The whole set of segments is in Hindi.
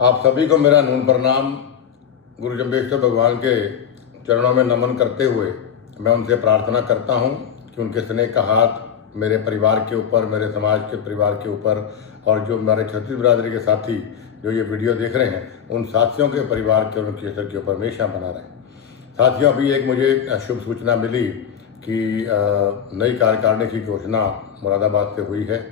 आप सभी को मेरा नून प्रणाम। गुरु जम्बेश्वर भगवान के चरणों में नमन करते हुए मैं उनसे प्रार्थना करता हूं कि उनके स्नेह का हाथ मेरे परिवार के ऊपर, मेरे समाज के परिवार के ऊपर और जो हमारे छत्तीस बिरादरी के साथी जो ये वीडियो देख रहे हैं उन साथियों के परिवार के, उनके सर के ऊपर हमेशा बना रहे। साथियों, अभी एक मुझे शुभ सूचना मिली कि नई कार्यकारिणी की घोषणा मुरादाबाद से हुई है।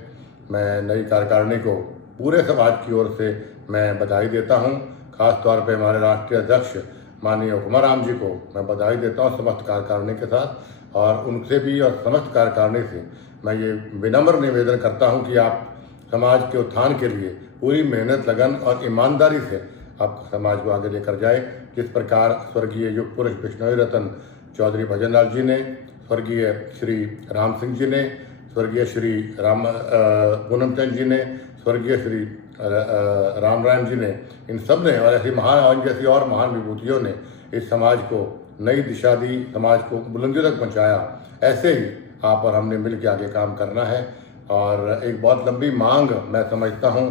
मैं नई कार्यकारिणी को पूरे समाज की ओर से मैं बधाई देता हूं। खास तौर पे हमारे राष्ट्रीय अध्यक्ष माननीय हुकुमाराम जी को मैं बधाई देता हूं समस्त कार्यकारिणी के साथ, और उनसे भी और समस्त कार्यकारिणी से मैं ये विनम्र निवेदन करता हूं कि आप समाज के उत्थान के लिए पूरी मेहनत, लगन और ईमानदारी से आप समाज को आगे लेकर जाए। जिस प्रकार स्वर्गीय युग पुरुष बिश्नोई रतन चौधरी भजन लाल जी ने, स्वर्गीय श्री राम सिंह जी ने, स्वर्गीय श्री पूनम चंद जी ने, स्वर्गीय श्री राम जी ने, इन सब ने और ऐसी महान जैसी और महान विभूतियों ने इस समाज को नई दिशा दी, समाज को बुलंदियों तक पहुंचाया। ऐसे ही आप और हमने मिल के आगे काम करना है। और एक बहुत लंबी मांग मैं समझता हूं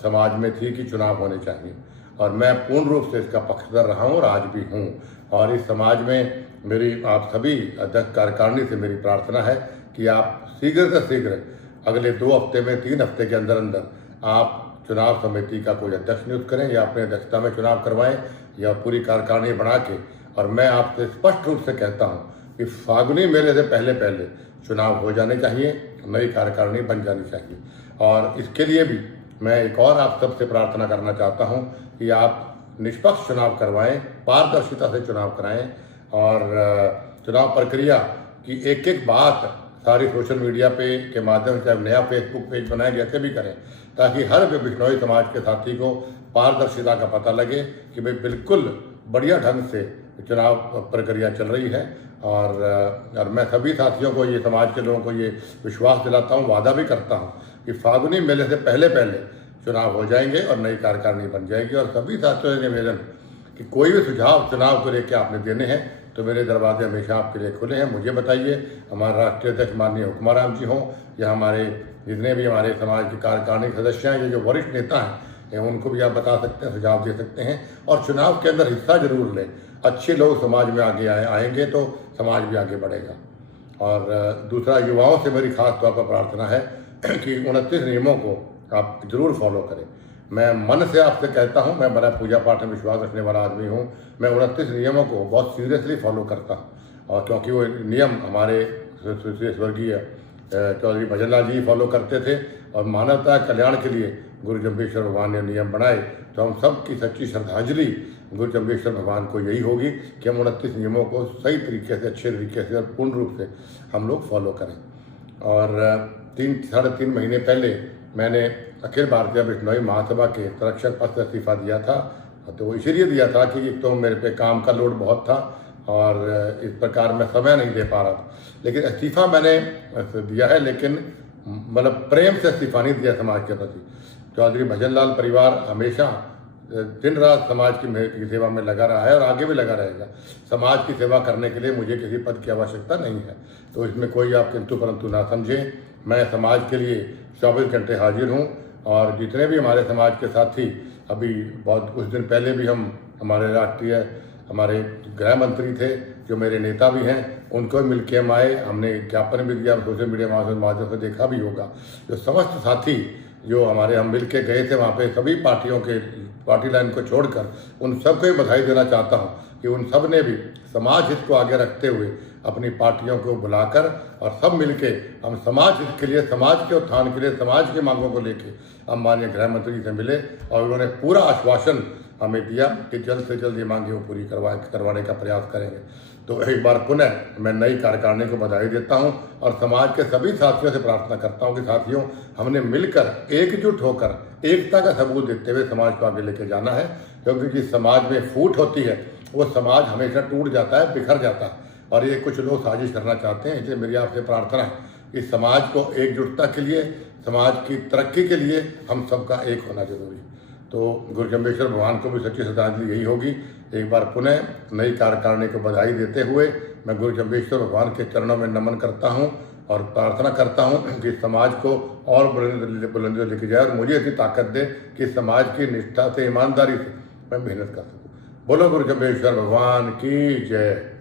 समाज में थी कि चुनाव होने चाहिए, और मैं पूर्ण रूप से इसका पक्षधर रहा हूं और आज भी हूं। और इस समाज में मेरी आप सभी अध्यक्ष कार्यकारिणी से मेरी प्रार्थना है कि आप शीघ्र से शीघ्र अगले 2 हफ्ते में, 3 हफ्ते के अंदर अंदर आप चुनाव समिति का कोई अध्यक्ष नियुक्त करें या अपने अध्यक्षता में चुनाव करवाएं या पूरी कार्यकारिणी बना के। और मैं आपसे स्पष्ट रूप से कहता हूं कि फागुनी मेले से पहले पहले चुनाव हो जाने चाहिए, नई कार्यकारिणी बन जानी चाहिए। और इसके लिए भी मैं एक और आप सबसे प्रार्थना करना चाहता हूं कि आप निष्पक्ष चुनाव करवाएं, पारदर्शिता से चुनाव कराएं, और चुनाव प्रक्रिया की एक एक बात सारी सोशल मीडिया पे के माध्यम से नया फेसबुक पेज बनाए, जैसे भी करें, ताकि हर बिश्नोई समाज के साथी को पारदर्शिता का पता लगे कि भाई बिल्कुल बढ़िया ढंग से चुनाव प्रक्रिया चल रही है। और मैं सभी साथियों को, ये समाज के लोगों को ये विश्वास दिलाता हूँ, वादा भी करता हूँ कि फागुनी मेले से पहले पहले चुनाव हो जाएंगे और नई कार्यकारिणी बन जाएगी। और सभी साथियों से निवेदन कि कोई भी सुझाव चुनाव को लेकर आपने देने हैं तो मेरे दरवाजे हमेशा आपके लिए खुले हैं। मुझे बताइए, हमारे राष्ट्रीय अध्यक्ष माननीय हुकुमाराम जी हों या हमारे जितने भी हमारे समाज के कार्यकारिणी सदस्य हैं, ये जो वरिष्ठ नेता हैं, उनको भी आप बता सकते हैं, सुझाव दे सकते हैं। और चुनाव के अंदर हिस्सा जरूर लें। अच्छे लोग समाज में आगे आएंगे तो समाज भी आगे बढ़ेगा। और दूसरा, युवाओं से मेरी खास तौर पर प्रार्थना है कि 29 नियमों को आप जरूर फॉलो करें। मैं मन से आपसे कहता हूं, मैं बड़ा पूजा पाठ में विश्वास रखने वाला आदमी हूं। मैं 29 नियमों को बहुत सीरियसली फॉलो करता हूं, और क्योंकि वो नियम हमारे स्वर्गीय चौधरी भजन लाल जी फॉलो करते थे, और मानवता कल्याण के लिए गुरु जम्बेश्वर भगवान ने नियम बनाए, तो हम सब की सच्ची श्रद्धांजलि गुरु जम्बेश्वर भगवान को यही होगी कि हम 29 नियमों को सही तरीके से, अच्छे तरीके से और पूर्ण रूप से हम लोग फॉलो करें। और 3-3.5 महीने पहले मैंने अखिल भारतीय बिश्नोई महासभा के संरक्षक पद से इस्तीफा दिया था। तो इसीलिए दिया था कि एक तो मेरे पे काम का लोड बहुत था और इस प्रकार मैं समय नहीं दे पा रहा था। लेकिन इस्तीफा मैंने दिया है, लेकिन मतलब प्रेम से इस्तीफा नहीं दिया समाज के प्रति। चौधरी भजन लाल परिवार हमेशा दिन रात समाज की सेवा में लगा रहा है और आगे भी लगा रहेगा। समाज की सेवा करने के लिए मुझे किसी पद की आवश्यकता नहीं है, तो इसमें कोई आप किंतु परंतु ना समझें। मैं समाज के लिए 24 घंटे हाजिर हूँ। और जितने भी हमारे समाज के साथी, अभी बहुत कुछ दिन पहले भी हमारे गृह मंत्री थे जो मेरे नेता भी हैं, उनको भी मिल के हम आए। हमने ज्ञापन भी दिया, सोशल मीडिया माध्यम से देखा भी होगा। जो समस्त साथी जो हमारे हम मिल के गए थे वहाँ पे, सभी पार्टियों के पार्टी लाइन को छोड़कर उन सबको ही बधाई देना चाहता हूँ कि उन सब ने भी समाज हित को आगे रखते हुए अपनी पार्टियों को बुलाकर और सब मिलके हम समाज हित के लिए, समाज के उत्थान के लिए, समाज की मांगों को लेके हम माननीय गृह मंत्री से मिले, और उन्होंने पूरा आश्वासन हमें दिया कि जल्द से जल्द ये मांगे वो पूरी करवाने का प्रयास करेंगे। तो एक बार पुनः मैं नई कार्यकारिणी को बधाई देता हूं और समाज के सभी साथियों से प्रार्थना करता हूं कि साथियों, हमने मिलकर एकजुट होकर एकता का सबूत देते हुए समाज को आगे लेके जाना है। क्योंकि जिस समाज में फूट होती है वो समाज हमेशा टूट जाता है, बिखर जाता है, और ये कुछ लोग साजिश करना चाहते हैं। इसलिए मेरी आपसे प्रार्थना है कि समाज को एकजुटता के लिए, समाज की तरक्की के लिए हम सबका एक होना जरूरी है। तो गुरु जम्बेश्वर भगवान को भी सच्ची श्रद्धांजलि यही होगी। एक बार पुनः नई कार्यकारिणी को बधाई देते हुए मैं गुरु जम्बेश्वर भगवान के चरणों में नमन करता हूँ और प्रार्थना करता हूँ कि समाज को और बुलंदियों लेके जाए और मुझे ऐसी ताकत दे कि समाज की निष्ठा से, ईमानदारी से मैं मेहनत कर सकूँ। बोलो गुरु जम्बेश्वर भगवान की जय।